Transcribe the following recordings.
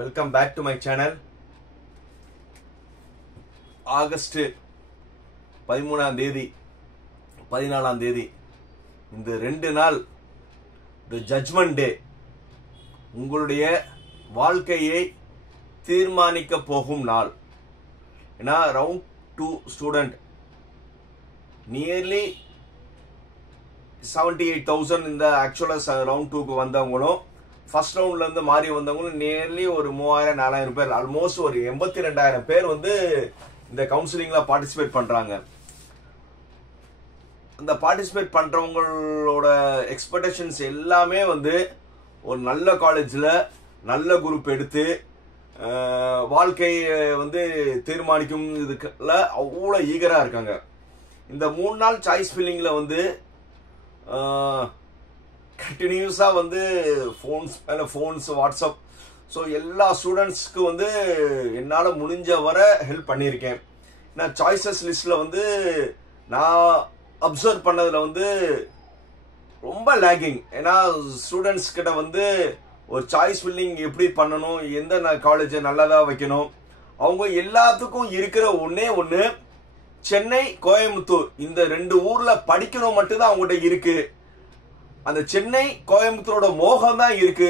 Welcome back to my channel. August 13ஆம் தேதி 14ஆம் தேதி இந்த 2 நாள் the judgment day உங்களுடைய வாழ்க்கையை தீர்மானிக்க போகும் நாள். ஏன்னா round 2 student nearly 78,000 இந்த actual round 2 க்கு வந்தவங்களும் ஃபர்ஸ்ட் ரவுண்ட்ல இருந்து மாறி வந்தவங்க நியர்லி ஒரு 3000-4000 பேர், ஆல்மோஸ்ட் ஒரு 82,000 பேர் வந்து இந்த கவுன்சிலிங்ல பார்ட்டிசிபேட் பண்றாங்க. இந்த பார்ட்டிசிபேட் பண்றவங்களோட எக்ஸ்பெக்டேஷன்ஸ் எல்லாமே வந்து ஒரு நல்ல காலேஜ்ல நல்ல குரூப் எடுத்து வாழ்க்கையை வந்து தீர்மானிக்கும் இதுக்குள்ள அவ்வளோ ஈகரா இருக்காங்க. இந்த 3 நாள் சாய்ஸ் ஃபில்லிங்ல வந்து கண்டினியூஸா வந்து ஃபோன்ஸ் வாட்ஸ்அப் ஸோ எல்லா ஸ்டூடெண்ட்ஸ்க்கு வந்து என்னால் முடிஞ்ச வர ஹெல்ப் பண்ணியிருக்கேன். நான் சாய்ஸஸ் லிஸ்ட்ல வந்து நான் அப்சர்வ் பண்ணதுல வந்து ரொம்ப லேகிங். ஏன்னா ஸ்டூடெண்ட்ஸ் கிட்ட வந்து ஒரு சாய்ஸ் ஃபில்லிங் எப்படி பண்ணணும், எந்த காலேஜை நல்லதா வைக்கணும், அவங்க எல்லாத்துக்கும் இருக்கிற ஒன்னே ஒன்று சென்னை கோயம்புத்தூர் இந்த 2 ஊர்ல படிக்கணும் மட்டும்தான் அவங்ககிட்ட இருக்கு. அந்த சென்னை கோயம்புத்தூரோட மோகம் தான் இருக்கு.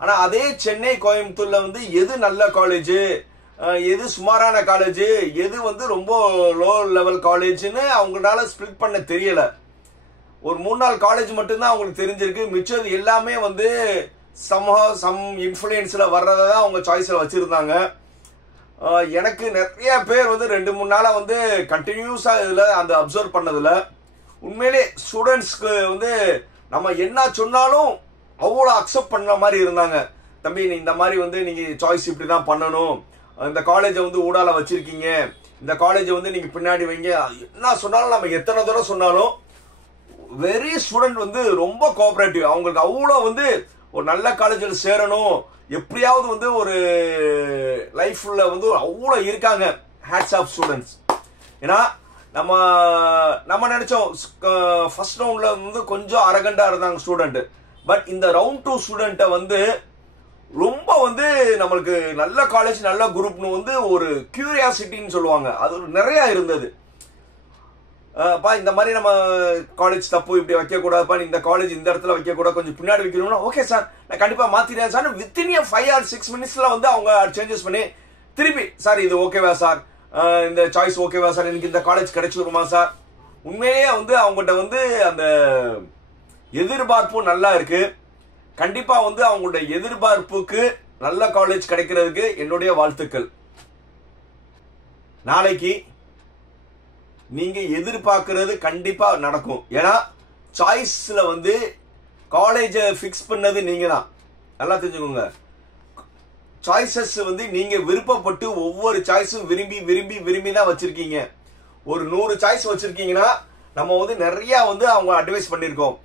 ஆனா அதே சென்னை கோயம்புத்தூர்ல வந்து எது நல்ல காலேஜ், எது சுமாரான காலேஜ், எது வந்து ரொம்ப லோ லெவல் காலேஜ்னு அவங்களால ஸ்பிளிட் பண்ண தெரியல. ஒரு 3 நாள் காலேஜ் மட்டும்தான் அவங்களுக்கு தெரிஞ்சிருக்கு. மிச்சது எல்லாமே வந்து சம் இன்ஃப்ளூயன்ஸ்ல வர்றதான் அவங்க சாய்ஸ்ல வச்சிருந்தாங்க. எனக்கு நிறைய பேர் வந்து 2-3 நாளா வந்து கண்டினியூஸா இதுல அந்த அப்சர்வ் பண்ணதுல உண்மையிலே ஸ்டூடெண்ட்ஸ்க்கு வந்து நம்ம என்ன சொன்னாலும் அவ்வளோ அக்செப்ட் பண்ண மாதிரி இருந்தாங்க. தம்பி இந்த மாதிரி வந்து நீங்க சாய்ஸ் இப்படி தான் பண்ணணும், இந்த காலேஜை வந்து ஊடால வச்சிருக்கீங்க, இந்த காலேஜை வந்து நீங்க பின்னாடி வைங்க, என்ன சொன்னாலும் நம்ம எத்தனை தடவை சொன்னாலும் வெரி ஸ்டூடெண்ட் வந்து ரொம்ப கோஆபரேட்டிவ். அவங்களுக்கு அவ்வளோ வந்து ஒரு நல்ல காலேஜில் சேரணும், எப்படியாவது வந்து ஒரு லைஃப்ல வந்து அவ்வளோ இருக்காங்க. Hats off students. ஏன்னா நம்ம நினைச்சோம் ஃபர்ஸ்ட் ரவுண்ட்ல வந்து கொஞ்சம் அரகண்டா இருந்தாங்க ஸ்டூடெண்ட். பட் இந்த ரவுண்ட் 2 ஸ்டூடெண்ட்டை வந்து ரொம்ப வந்து நம்மளுக்கு நல்ல காலேஜ் நல்ல குரூப்னு வந்து ஒரு கியூரியாசிட்டின்னு சொல்லுவாங்க, அது நிறைய இருந்தது. இந்த மாதிரி நம்ம காலேஜ் தப்பு, இப்படி வைக்க கூடாதுப்பா, இந்த காலேஜ் இந்த இடத்துல வைக்க கூடாது, கொஞ்சம் பின்னாடி வைக்கணும்னா ஓகே சார் நான் கண்டிப்பா மாத்திடுறேன் சார். வித்தின் 5 or 6 மினிட்ஸ்ல வந்து அவங்க சேஞ்சஸ் பண்ணி திருப்பி சார் இது ஓகேவா சார், இந்த சாய்ஸ் ஓகேவா சார், எனக்கு இந்த காலேஜ் கிடைச்சிருமா சார். உண்மையிலேயே வந்து அவங்ககிட்ட வந்து அந்த எதிர்பார்ப்பு நல்லா இருக்கு. கண்டிப்பா வந்து அவங்களுடைய எதிர்பார்ப்புக்கு நல்ல காலேஜ் கிடைக்கிறதுக்கு என்னுடைய வாழ்த்துக்கள். நாளைக்கு நீங்க எதிர்பார்க்கிறது கண்டிப்பா நடக்கும். ஏன்னா சாய்ஸ்ல வந்து காலேஜ பிக்ஸ் பண்ணது நீங்க தான், நல்லா தெரிஞ்சுக்கோங்க. சாய்ஸஸ் வந்து நீங்க விருப்பப்பட்டு ஒவ்வொரு சாய்ஸும் விரும்பி விரும்பி விரும்பி தான் வச்சிருக்கீங்க. ஒரு 100 சாய்ஸ் வச்சிருக்கீங்கன்னா நம்ம வந்து நிறைய வந்து அவங்க அட்வைஸ் பண்ணிருக்கோம்.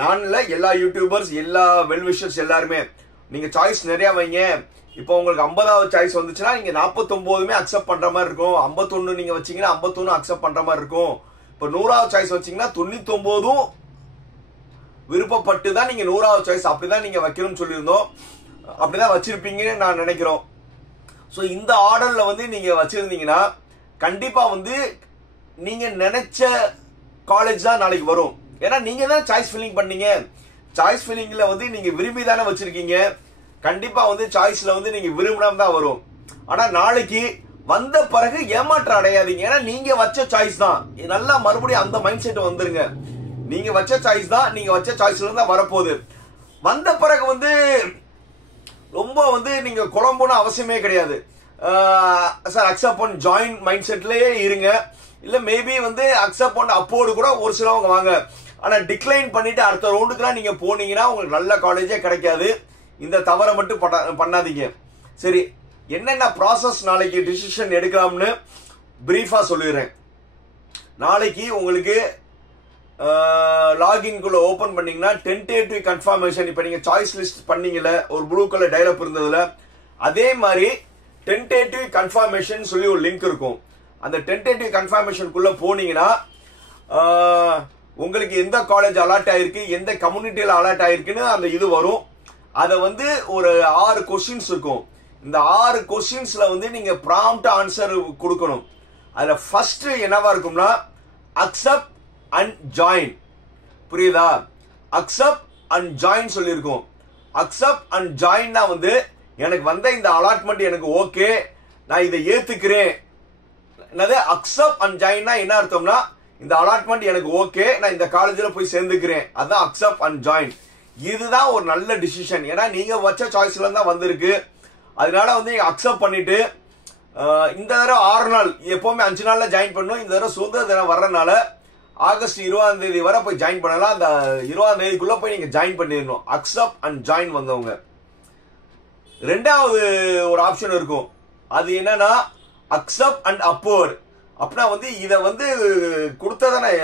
நான் இல்ல, எல்லா யூடியூபர்ஸ் எல்லா வெல்விஷர்ஸ் எல்லாருமே நீங்க சாய்ஸ் நிறைய வைங்க. இப்போ உங்களுக்கு 50வது சாய்ஸ் வந்துச்சுன்னா நீங்க 49மே அக்செப்ட் பண்ற மாதிரி இருக்கும். 51 நீங்க வச்சீங்கன்னா 51 அக்செப்ட் பண்ற மாதிரி இருக்கும். இப்போ 100வது சாய்ஸ் வச்சீங்கன்னா 99ம் விருப்பப்பட்டு தான் நீங்க 100வது சாய்ஸ் அப்படிதான் நீங்க வைக்கணும்னு சொல்லியிருந்தோம். அப்படிதான் வச்சிருப்பீங்கன்னு நான் நினைக்கிறோம். ஸோ இந்த ஆர்டர்ல வந்து நீங்க வச்சிருந்தீங்கன்னா கண்டிப்பா வந்து நீங்க நினைச்ச காலேஜ் தான் நாளைக்கு வரும். ஏன்னா நீங்க தான் சாய்ஸ் ஃபில்லிங் பண்ணீங்க. சாய்ஸ் ஃபில்லிங்ல வந்து நீங்க விரும்பி தானே வச்சிருக்கீங்க. கண்டிப்பா வந்து சாய்ஸ்ல வந்து நீங்க விரும்பினா தான் வரும். ஆனா நாளைக்கு வந்த பிறகு ஏமாற்றம் அடையாதீங்க. ஏன்னா நீங்க வச்ச சாய்ஸ் தான். நல்லா மறுபடியும் அந்த மைண்ட் செட் வந்துருங்க. நீங்க வச்ச சாய்ஸ் தான், நீங்க வச்ச சாய்ஸ்ல இருந்தா வரப்போகுது. வந்த பிறகு வந்து ரொம்ப வந்து நீங்க குழம்புன்னு அவசியமே கிடையாது. சார் அக்செப்ட் பண்ண ஜாயின் மைண்ட் செட்லயே இருங்க. இல்ல மேபி வந்து அக்செப்ட் பண்ண அப்போடு கூட ஒரு சிலவங்க வாங்க. ஆனா டிக்ளைன் பண்ணிட்டு அடுத்த ரவுண்டுக்குலாம் நீங்க போனீங்கன்னா உங்களுக்கு நல்ல காலேஜே கிடைக்காது. இந்த தவறை மட்டும் பண்ணாதீங்க. சரி, என்னென்ன ப்ராசஸ் நாளைக்கு டிசிஷன் எடுக்கலாம்னு பிரீஃபா சொல்லிடுறேன். நாளைக்கு உங்களுக்கு லாகின்குள்ள ஓபன் பண்ணீங்கன்னா டென்டேட்டிவ் கன்ஃபர்மேஷன், இப்ப நீங்க சாய்ஸ் லிஸ்ட் பண்ணீங்கல ஒரு ப்ளூ கலர் டயலாக் இருந்ததுல, அதே மாதிரி டென்டேட்டிவ் கன்ஃபர்மேஷன் சொல்லி ஒரு லிங்க் இருக்கும். அந்த டென்டேட்டிவ் கன்ஃபர்மேஷனுக்குள்ள போனீங்கன்னா உங்களுக்கு எந்த காலேஜ் அலாட் ஆயிருக்கு, எந்த கம்யூனிட்டியில அலாட் ஆயிருக்குன்னு அந்த இது வரும். அதை வந்து ஒரு 6 கொஸ்டின்ஸ் இருக்கும். இந்த 6 கொஸ்டின்ஸ்ல வந்து நீங்க ப்ராம்ப்ட் ஆன்சர் கொடுக்கணும். அதுல ஃபர்ஸ்ட் என்னவா இருக்கும்னா அக்செப்ட் அண்ட் ஜாயின். புரியுதா? அக்செப்ட் அண்ட் ஜாயின் சொல்லியிருக்கோம். அக்செப்ட் அண்ட் ஜாயின்னா வந்து எனக்கு வந்த இந்த அலாட்மெண்ட் எனக்கு ஓகே, நான் இதை ஏத்துக்கிறேன். என்னது அக்செப்ட் அண்ட் ஜாயின்னா என்ன அர்த்தம்னா இந்த அலாட்மெண்ட் எனக்கு ஓகே, நான் இந்த காலேஜில் போய் சேர்ந்துக்கிறேன். அதான் அக்செப்ட் அண்ட் ஜாயின். இதுதான் ஒரு நல்ல டிசிஷன். ஏன்னா நீங்க வச்ச சாய்ஸ்ல தான் வந்திருக்கு. அதனால வந்து நீங்க அக்செப்ட் பண்ணிட்டு இந்த தடவை 6 நாள், எப்பவுமே 5 நாள்ல ஜாயின் பண்ணணும். இந்த தடவை சுதந்திர தினம் வர்றதுனால ஆகஸ்ட் 20ஆம் தேதி வரை போய் ஜாயின் பண்ணலாம். அந்த 20ஆம் தேதிக்குள்ள போய் நீங்க ஜாயின் பண்ணிடணும். அக்செப்ட் அண்ட் ஜாயின் வந்தவங்க. ரெண்டாவது ஒரு ஆப்ஷன் இருக்கும். அது என்னன்னா அக்செப்ட் அண்ட் அப்வர்ட். அப்படின்னா வந்து இதை வந்து கொடுத்ததை நான்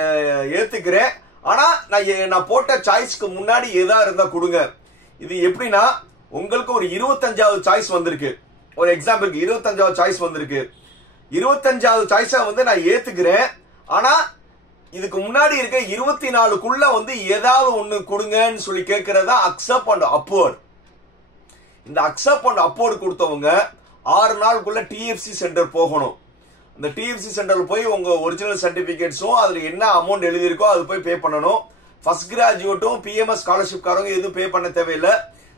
ஏத்துக்கிறேன், ஆனா நான் போட்ட சாய்ஸ்க்கு முன்னாடி எதா இருந்தா கொடுங்க. இது எப்படின்னா உங்களுக்கு ஒரு 25வது சாய்ஸ் வந்திருக்கு. ஒரு எக்ஸாம்பிளுக்கு 25வது சாய்ஸ் வந்திருக்கு. 25வது சாய்ஸா வந்து நான் ஏத்துக்கிறேன், ஆனா இதுக்கு முன்னாடி இருக்க 24க்குள்ள வந்து ஏதாவது ஒண்ணு கொடுங்கன்னு சொல்லி கேட்கறதா அக்செப்ட் அண்ட் அப்வர்ட். இந்த அக்செப்ட் அண்ட் அப்வர்ட் கொடுத்தவங்க 6 நாளுக்குள்ள டிஎஃப்சி சென்டர் போகணும். அந்த டிஎஃப்சி சென்டர்ல போய் உங்க ஒரிஜினல் சர்டிபிகேட்ஸும் அதுல என்ன அமௌண்ட் எழுதியிருக்கோ அது போய் பே பண்ணணும். ஃபர்ஸ்ட் கிராஜுவேட்டும் பிஎம்எஸ் ஸ்காலர்ஷிப் காரங்க எதுவும் பே பண்ண தேவையில்லை.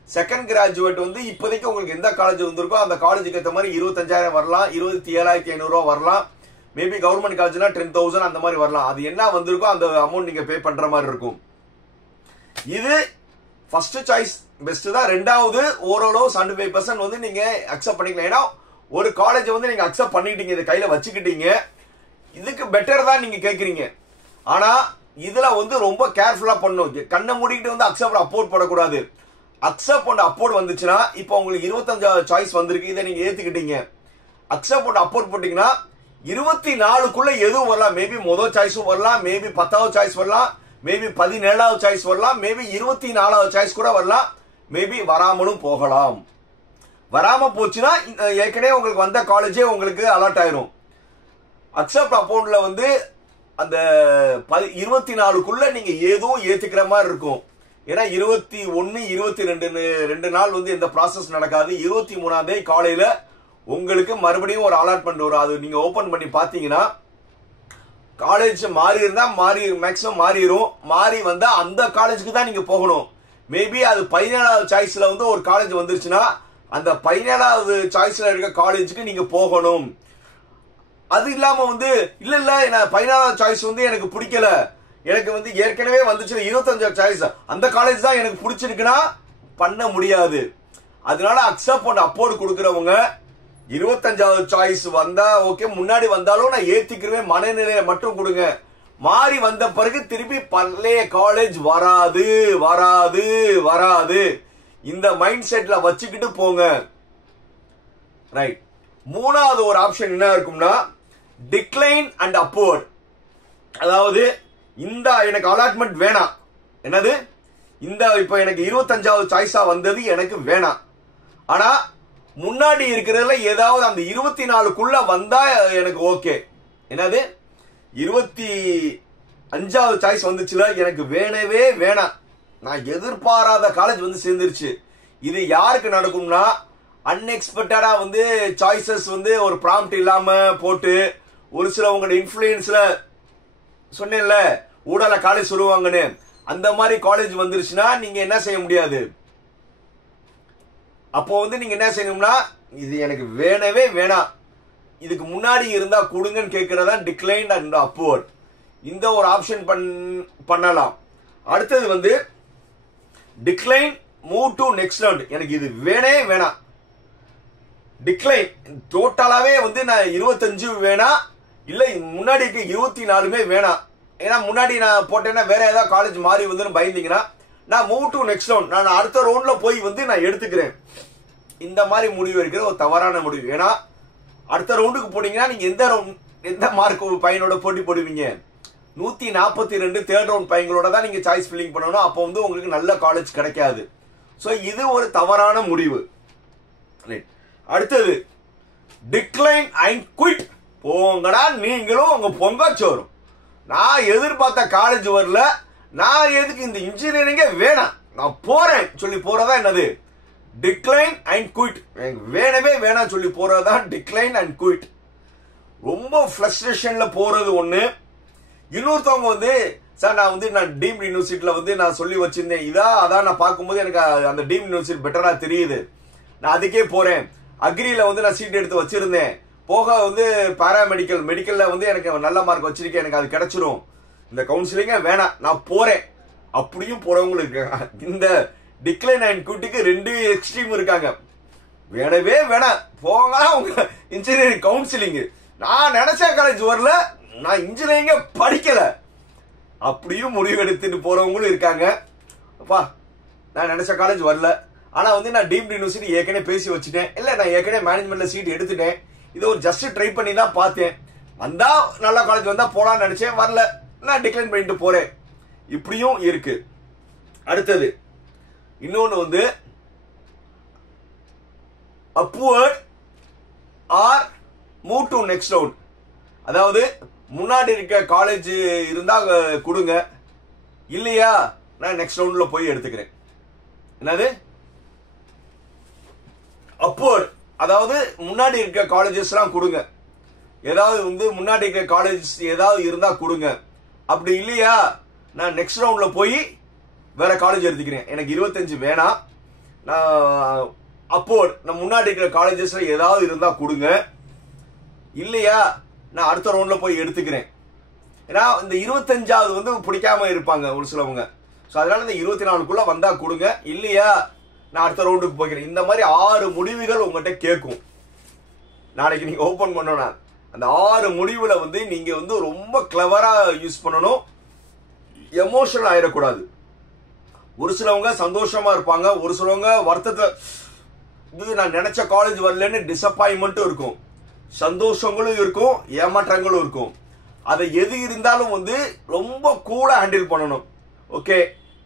செகண்ட் கிராஜுவேட் வந்து இப்போதைக்கு உங்களுக்கு எந்த காலேஜ் வந்திருக்கோ அந்த காலேஜுக்கு ஏற்ற மாதிரி 25,000 வரலாம், 27,500 வரலாம். மேபி கவர்மெண்ட் காலேஜ்னா 10,000 அந்த மாதிரி வரலாம். அது என்ன வந்திருக்கோ அந்த அமௌண்ட் நீங்க பே பண்ற மாதிரி இருக்கும். இது ஃபர்ஸ்ட் சாய்ஸ் பெஸ்ட் தான். ரெண்டாவது ஓரளவு 75% வந்து நீங்க அக்செப்ட் பண்ணிக்கலாம். ஏன்னா ஒரு காலேஜ் வந்து நீங்க அக்செப்ட் பண்ணிட்டீங்க, இதை கையில வச்சுக்கிட்டீங்க, இதுக்கு பெட்டர் தான் நீங்க கேட்கறீங்க. ஆனா இதுல வந்து ரொம்ப கேர்ஃபுல்லா பண்ணணும். கண்ணை மூடிக்கிட்டு வந்து அக்செப்ட் அப்போர்ட் போடக்கூடாது. அக்செப்ட் அண்ட் அப்போர்ட் வந்துச்சுன்னா இப்போ உங்களுக்கு 25வது சாய்ஸ் வந்திருக்கு, இதை நீங்க ஏத்துக்கிட்டீங்க. அக்செப்ட் அண்ட் அப்போர்ட் போட்டீங்கன்னா 24க்குள்ள எதுவும் வரலாம். மேபி முதல் சாய்ஸும் வரலாம், மேபி 10வது சாய்ஸ் வரலாம், மேபி 17வது சாய்ஸ் வரலாம், மேபி 24வது சாய்ஸ் கூட வரலாம், மேபி வராமலும் போகலாம். வராம போச்சுன்னா ஏற்கனவே உங்களுக்கு வந்த காலேஜே உங்களுக்கு அலாட் ஆயிரும். அக்செப்ட் அப்போர்ட்ல வந்து அந்த 24க்குள்ள நீங்க ஏதும் ஏத்துக்கிற மாதிரி இருக்கும். ஏன்னா 21, 22 2 நாள் வந்து எந்த ப்ராசஸ் நடக்காது. 23ஆம் தேதி காலையில உங்களுக்கு மறுபடியும் ஒரு அலாட்மெண்ட் வரும். அது நீங்க ஓபன் பண்ணி பாத்தீங்கன்னா காலேஜ் மாறி இருந்தா மேக்ஸிமம் மாறிடும். மாறி வந்தா அந்த காலேஜுக்கு தான் நீங்க போகணும். மேபி அது 17வது சாய்ஸ்ல வந்து ஒரு காலேஜ் வந்துருச்சுன்னா அந்த 17வது சாய்ஸ்ல இருக்க காலேஜுக்கு நீங்க போகணும். அது இல்லாம வந்து இல்ல நான் 17வது சாய்ஸ் வந்து எனக்கு பிடிக்கல, எனக்கு வந்து ஏற்கனவே வந்துச்சு 25வது சாய்ஸ், அந்த காலேஜ் தான் எனக்கு பிடிச்சிருக்குன்னா பண்ண முடியாது. அதனால அக்செப்ட் அண்ட் அப்போர்ட் கொடுக்கறவங்க 25வது சாய்ஸ் வந்தா ஓகே, முன்னாடி வந்தாலும் நான் ஏத்திக்கிறேன் மனநிலையை மட்டும் கொடுங்க. மாறி வந்த பிறகு திருப்பி பழைய காலேஜ் வராது வராது வராது, இந்த மைண்ட் செட்ல வச்சுக்கிட்டு போங்க. ரைட். மூணாவது ஒரு ஆப்ஷன் என்ன இருக்கும்னா டிக்ளைன் அண்ட் அப்போர்ட். அதாவது இந்த எனக்கு அலாட்மெண்ட் வேணாம், என்னது இந்த இப்ப எனக்கு 25வது சாய்ஸா வந்தது எனக்கு வேணாம், ஆனா முன்னாடி இருக்கிறதுல ஏதாவது அந்த 24க்குள்ள வந்தா எனக்கு ஓகே. என்னது 25வது சாய்ஸ் வந்துச்சுல, எனக்கு வேணவே வேணாம், நான் எதிர்பாராத காலேஜ் வந்து சேர்ந்துருச்சு. இது யாருக்கு நடக்கும்னா அன்எக்ஸ்பெக்டடா வந்து சாய்ஸஸ் வந்து ஒரு ப்ராம்ப்ட் இல்லாம போட்டு ஒரு சில உங்களோட இன்ஃப்ளூயன்ஸ்ல சொன்னேன்ல ஊடால காலேஜ் சொல்லுவாங்கன்னு, அந்த மாதிரி காலேஜ் வந்துருச்சுன்னா நீங்க என்ன செய்ய முடியாது. அப்போ வந்து நீங்க என்ன செய்யணும்னா இது எனக்கு வேணவே வேணாம், இதுக்கு முன்னாடி இருந்தா கொடுங்கன்னு கேட்கறதா டிக்ளைன் அண்ட் அப்போர்ட். இந்த ஒரு ஆப்ஷன் பண்ணலாம். அடுத்தது வந்து decline move to next round. எனக்கு இது வேணே வேணாம், டிக்ளைன் டோட்டலாவே வந்து நான் 25 வேணாம், இல்ல முன்னாடி 24மே வேணாம். ஏன்னா முன்னாடி நான் போட்டேன்னா வேற ஏதாவது காலேஜ் மாறி வந்து பயந்தீங்கன்னா நான் மூவ் டு நெக்ஸ்ட் ரவுண்ட், நான் அடுத்த ரவுண்ட்ல போய் வந்து நான் எடுத்துக்கிறேன். இந்த மாதிரி முடிவு இருக்கிற ஒரு தவறான முடிவு. ஏன்னா அடுத்த ரவுண்டுக்கு போனீங்கன்னா நீங்க எந்த மார்க் பையனோட போட்டி போடுவீங்க? 142 தேர்ட் ரவுண்ட் பையங்களோட தான் நீங்க சாய்ஸ் ஃபில்லிங் பண்ணணும். அப்போ வந்து உங்களுக்கு நல்ல காலேஜ் கிடைக்காது. சோ இது ஒரு தவறான முடிவு. அடுத்தது டிக்ளைன் அண்ட் குவிட். போங்கடா நீங்களும் உங்க பொங்கச்சோறும், நான் எதிர்பார்த்த காலேஜ் வரல, நான் எதுக்கு இந்த இன்ஜினியரிங்கே வேணாம், நான் போறேன் சொல்லி போறதா என்னது டிக்ளைன் அண்ட் குயிட். வேணவே வேணாம் சொல்லி போறதுதான் டிக்ளைன் அண்ட் குயிட். ரொம்ப ஃப்ரஸ்ட்ரேஷன்ல போறது ஒண்ணு. இன்னொருத்தவங்க வந்து சார் நான் டீம்டு யூனிவர்சிட்டியில வந்து நான் சொல்லி வச்சிருந்தேன் அதான் நான் பார்க்கும்போது எனக்கு அந்த டீம் யூனிவர்சிட்டி பெட்டரா தெரியுது, நான் அதுக்கே போறேன். அக்ரியில வந்து நான் சீட் எடுத்து வச்சிருந்தேன், போக வந்து மெடிக்கல்ல வந்து எனக்கு நல்ல மார்க் வச்சிருக்கேன், எனக்கு அது கிடைச்சிரும், இந்த கவுன்சிலிங்க வேணாம் நான் போறேன் அப்படியும் போறவங்களும் இருக்காங்க. இந்த டிக்ளைன் அண்ட் குயிட்டுக்கு 2 எக்ஸ்ட்ரீம் இருக்காங்க. வேணவே வேணாம் போங்க உங்க இன்ஜினியரிங் கவுன்சிலிங், நான் நினைச்ச காலேஜ் வரல, நான் இன்ஜினியரிங்க படிக்கல அப்படியும் முடிவு எடுத்துட்டு போறவங்களும் இருக்காங்க. அப்பா நான் நினைச்ச காலேஜ் வரல, ஆனா வந்து நான் டீம்டு யூனிவர்சிட்டி ஏற்கனவே பேசி வச்சுட்டேன், இல்ல நான் ஏற்கனவே மேனேஜ்மெண்ட்ல சீட் எடுத்துட்டேன், இது ஒரு ஜஸ்ட் ட்ரை பண்ணி தான் பார்த்தேன், வந்தா நல்ல காலேஜ் வந்தா போலான்னு நினைச்சேன், வரல நான் டிக்ளைன் பண்ணிட்டு போறேன், இப்படியும் இருக்கு. அடுத்தது இன்னொன்னு வந்து upward or move to next round. அதாவது முன்னாடி இருக்க காலேஜ் இருந்தா கொடுங்க, இல்லையா நான் நெக்ஸ்ட் ரவுண்ட்ல போய் எடுத்துக்கிறேன். என்னது upward, அதாவது முன்னாடி இருக்க காலேஜஸ் எல்லாம் கொடுங்க, ஏதாவது வந்து முன்னாடி இருக்க காலேஜ் ஏதாவது இருந்தா கொடுங்க, அப்படி இல்லையா நான் நெக்ஸ்ட் ரவுண்ட்ல போய் வேற காலேஜ் எடுத்துக்கிறேன், எனக்கு 25 வேணாம், நான் upward நான் முன்னாடி இருக்கிற காலேஜஸ்ல ஏதாவது இருந்தா கொடுங்க, இல்லையா நான் அடுத்த ரவுண்ட்ல போய் எடுத்துக்கிறேன். ஏன்னா இந்த 25வது வந்து பிடிக்காம இருப்பாங்க ஒரு சிலவங்க, ஸோ அதனால இந்த 24க்குள்ள வந்தா கொடுங்க, இல்லையா நான் அடுத்த ரவுண்டுக்கு போய்க்கிறேன். இந்த மாதிரி 6 முடிவுகள் உங்ககிட்ட கேட்கும். நாளைக்கு நீங்க ஓபன் பண்ணோம்னா அந்த 6 முடிவுல வந்து நீங்க வந்து ரொம்ப கிளவரா யூஸ் பண்ணணும், எமோஷனல் ஆயிடக்கூடாது. ஒரு சிலவங்க சந்தோஷமா இருப்பாங்க, ஒரு சிலவங்க வருத்தத்தை இது நான் நினைச்ச காலேஜ் வரலன்னு டிசப்பாயின்மெண்ட்டும் இருக்கும், சந்தோஷங்களும் இருக்கும், ஏமாற்றங்களும் இருக்கும். அதை எது இருந்தாலும் வந்து ரொம்ப கூலா ஹேண்டில் பண்ணணும். ஓகே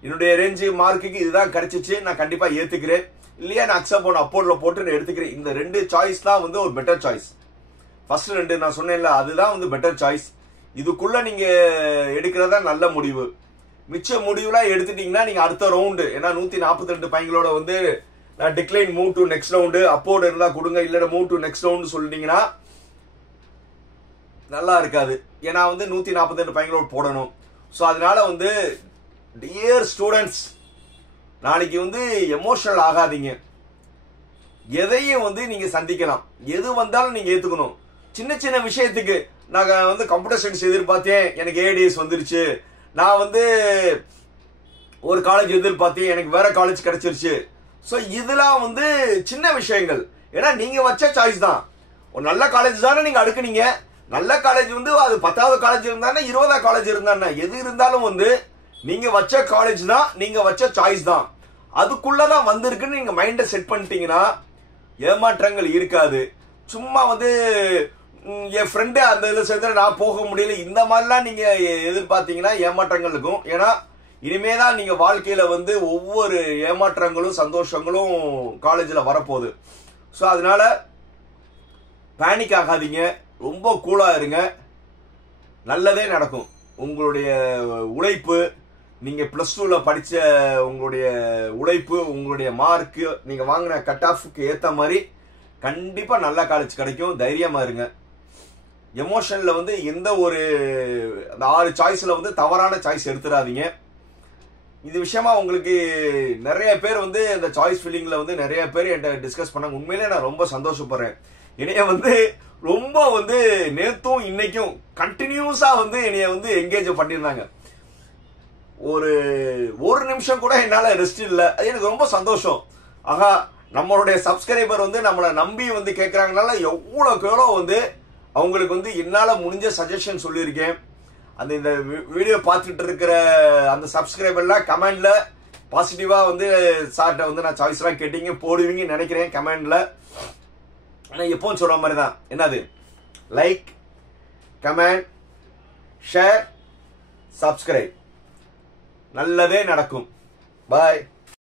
என்னுடைய ரேஞ்சு மார்க்குக்கு இதுதான் கிடைச்சிச்சு, நான் கண்டிப்பா ஏத்துக்கிறேன், இல்லையா நான் அக்செப்ட் பண்ண அப்போர்ட்ல போட்டு நான் எடுத்துக்கிறேன். இந்த 2 சாய்ஸ் தான் வந்து ஒரு பெட்டர் சாய்ஸ். ஃபர்ஸ்ட் 2 நான் சொன்னேன்ல அதுதான் வந்து பெட்டர் சாய்ஸ். இதுக்குள்ள நீங்க எடுக்கிறதா நல்ல முடிவு. மிச்ச முடிவுலாம் எடுத்துட்டீங்கன்னா நீங்க அடுத்த ரவுண்டு, ஏன்னா 142 பையங்களோட வந்து நான் decline move to next round, அப்போர்டு இருந்தா கொடுங்க, இல்ல மூவ் டு நெக்ஸ்ட் ரவுண்டு சொல்லிட்டீங்கன்னா நல்லா இருக்காது. ஏன்னா வந்து 142 பையங்களோட போடணும். ஸோ அதனால வந்து டியர் ஸ்டூடெண்ட்ஸ், நாளைக்கு வந்து எமோஷனல் ஆகாதீங்க. எதையும் வந்து நீங்க சந்திக்கலாம், எது வந்தாலும் நீங்க ஏத்துக்கணும். சின்ன சின்ன விஷயத்துக்கு நான் வந்து கம்ப்யூட்டர் சயின்ஸ் எதிர்பார்த்தேன், எனக்கு ஏடிஎஸ் வந்துருச்சு, நான் வந்து ஒரு காலேஜ் எதிர்பார்த்தேன், எனக்கு வேற காலேஜ் கிடைச்சிருச்சு. ஸோ இதெல்லாம் வந்து சின்ன விஷயங்கள், ஏன்னா நீங்க வச்ச சாய்ஸ் தான். ஒரு நல்ல காலேஜ் தானே நீங்க அடுக்குனீங்க, நல்ல காலேஜ் வந்து அது 10வது காலேஜ் இருந்தானே 20வது காலேஜ் இருந்தானே எது இருந்தாலும் வந்து நீங்க வச்ச காலேஜ் தான், நீங்க வச்ச சாய்ஸ் தான், அதுக்குள்ளதான் வந்திருக்குன்னு நீங்க மைண்டை செட் பண்ணிட்டீங்கன்னா ஏமாற்றங்கள் இருக்காது. சும்மா வந்து என் ஃப்ரெண்டு அந்த இதில் சேர்ந்து நான் போக முடியல இந்த மாதிரிலாம் நீங்க எதிர்பார்த்தீங்கன்னா ஏமாற்றங்கள் இருக்கும். ஏன்னா இனிமேதான் நீங்க வாழ்க்கையில வந்து ஒவ்வொரு ஏமாற்றங்களும் சந்தோஷங்களும் காலேஜ்ல வரப்போகுது. ஸோ அதனால பேனிக் ஆகாதீங்க, ரொம்ப கூலா இருங்க, நல்லதே நடக்கும். உங்களுடைய உழைப்பு, நீங்க +2ல படிச்ச உங்களுடைய உழைப்பு, உங்களுடைய மார்க்கு, நீங்க வாங்கின கட் ஆஃப்க்கு ஏத்த மாதிரி கண்டிப்பா நல்ல காலேஜ் கிடைக்கும். தைரியமா இருங்க. எமோஷன்ல வந்து எந்த ஒரு அந்த 6 சாய்ஸ்ல வந்து தவறான சாய்ஸ் எடுத்துடாதீங்க. இது விஷயமா உங்களுக்கு நிறைய பேர் வந்து இந்த சாய்ஸ் ஃபில்லிங்ல வந்து நிறைய பேர் என்கிட்ட டிஸ்கஸ் பண்ணாங்க. உண்மையிலே நான் ரொம்ப சந்தோஷப்படுறேன். என்னைய வந்து ரொம்ப வந்து நேத்தும் இன்னைக்கும் கண்டினியூஸா வந்து என்னைய வந்து என்கேஜ் பண்ணிருந்தாங்க. ஒரு நிமிஷம் கூட என்னால ரெஸ்ட் இல்ல. அது எனக்கு ரொம்ப சந்தோஷம். ஆகா நம்மளுடைய சப்ஸ்கிரைபர் வந்து நம்மளை நம்பி வந்து கேட்கறாங்கனால எவ்வளவுக்கு எவ்வளவு வந்து அவங்களுக்கு வந்து என்னால முடிஞ்ச சஜஷன் சொல்லியிருக்கேன். அந்த இந்த வீடியோ பார்த்துட்டு இருக்கிற அந்த சப்ஸ்கிரைபர்லாம் கமெண்ட்ல பாசிட்டிவா வந்து சார்ட்ட வந்து நான் சாய்ஸ் எல்லாம் கேட்டீங்க போடுவீங்கன்னு நினைக்கிறேன் கமெண்ட்ல. ஆனா எப்பவும் சொல்ற மாதிரி தான், என்னது லைக், கமெண்ட், ஷேர், சப்ஸ்கிரைப், நல்லதே நடக்கும். பாய்.